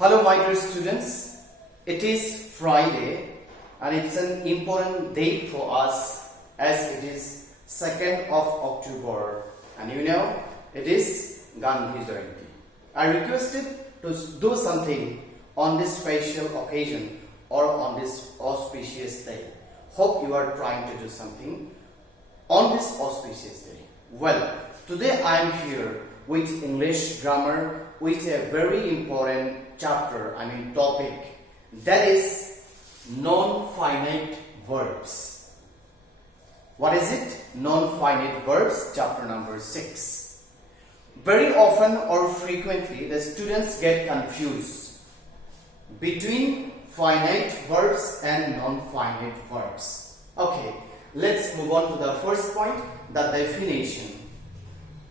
Hello my dear students, it is Friday and it's an important day for us as it is 2nd of October and it is Gandhi Jayanti. I requested to do something on this special occasion or on this auspicious day. Hope you are trying to do something on this auspicious day. Well, today I am here with English grammar with a very important topic, that is non-finite verbs. What is it? Non-finite verbs, chapter number 6. Very often or frequently the students get confused between finite verbs and non-finite verbs. Okay, let's move on to the first point, the definition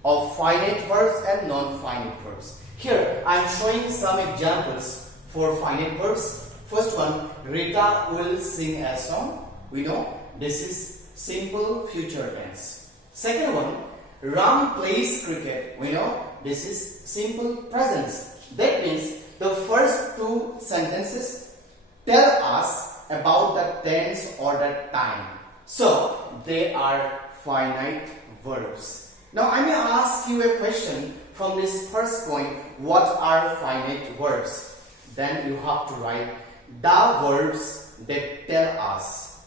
of finite verbs and non-finite verbs. Here I am showing some examples for finite verbs. First one, Rita will sing a song. We know this is simple future tense. Second one, Ram plays cricket. We know this is simple present. That means the first two sentences tell us about the tense or the time. So they are finite verbs. Now I may ask you a question from this first point, what are finite verbs? Then you have to write the verbs that tell us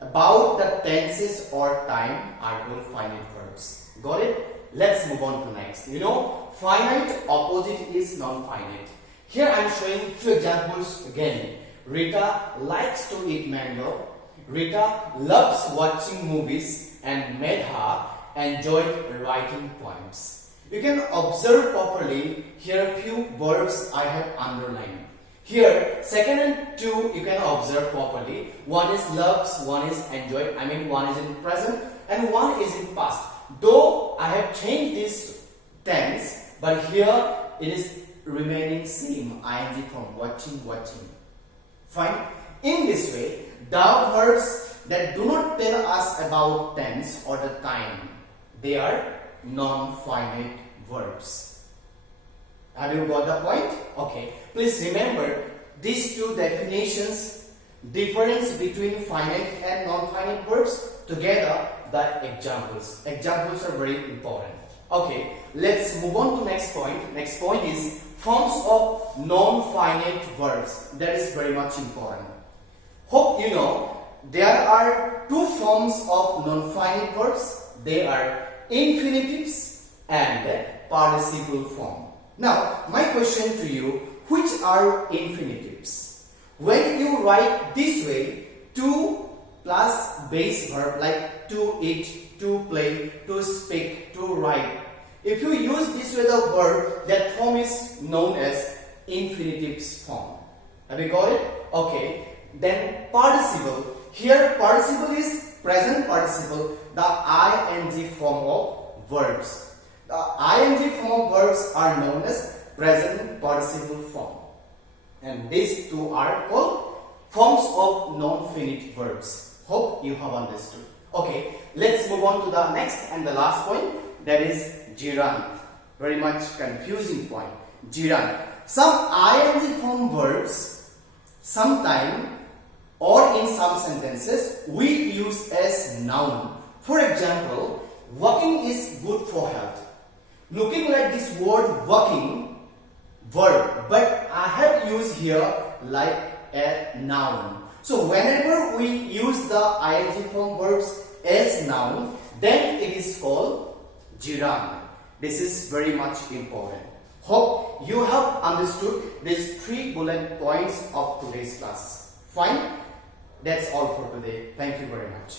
about the tenses or time are called finite verbs. Got it? Let's move on to next. Finite opposite is non-finite. Here I am showing two examples again. Rita likes to eat mango. Rita loves watching movies and Medha enjoyed writing poems. You can observe properly here few verbs I have underlined. Here second and two you can observe properly. One is loves, one is enjoyed. One is in present and one is in past. Though I have changed this tense, but here it is remaining same, ing form, watching. Fine. In this way, the verbs that do not tell us about tense or the time, they are non-finite verbs. Have you got the point? Okay. Please remember these two definitions, difference between finite and non-finite verbs, together the examples. Examples are very important. Okay. Let's move on to next point. Next point is forms of non-finite verbs. That is very much important. Hope you know there are two forms of non-finite verbs. They are infinitives and participle form. Now, my question to you, which are infinitives? When you write this way, to plus base verb like to eat, to play, to speak, to write. If you use this way the verb, that form is known as infinitives form. Have you got it? Okay. Then participle. Here participle is present participle, the ing form of verbs. The ing form of verbs are known as present participle form. And these two are called forms of non-finite verbs. Hope you have understood. Okay, let's move on to the next and the last point, that is gerund. Very much confusing point. Gerund. Some ing form verbs, sometime or in some sentences, we use as noun. For example, walking is good for health. Looking like this word walking, verb, but I have used here like a noun. So whenever we use the ing form verbs as noun, then it is called gerund. This is very much important. Hope you have understood these 3 bullet points of today's class. Fine? That's all for today. Thank you very much.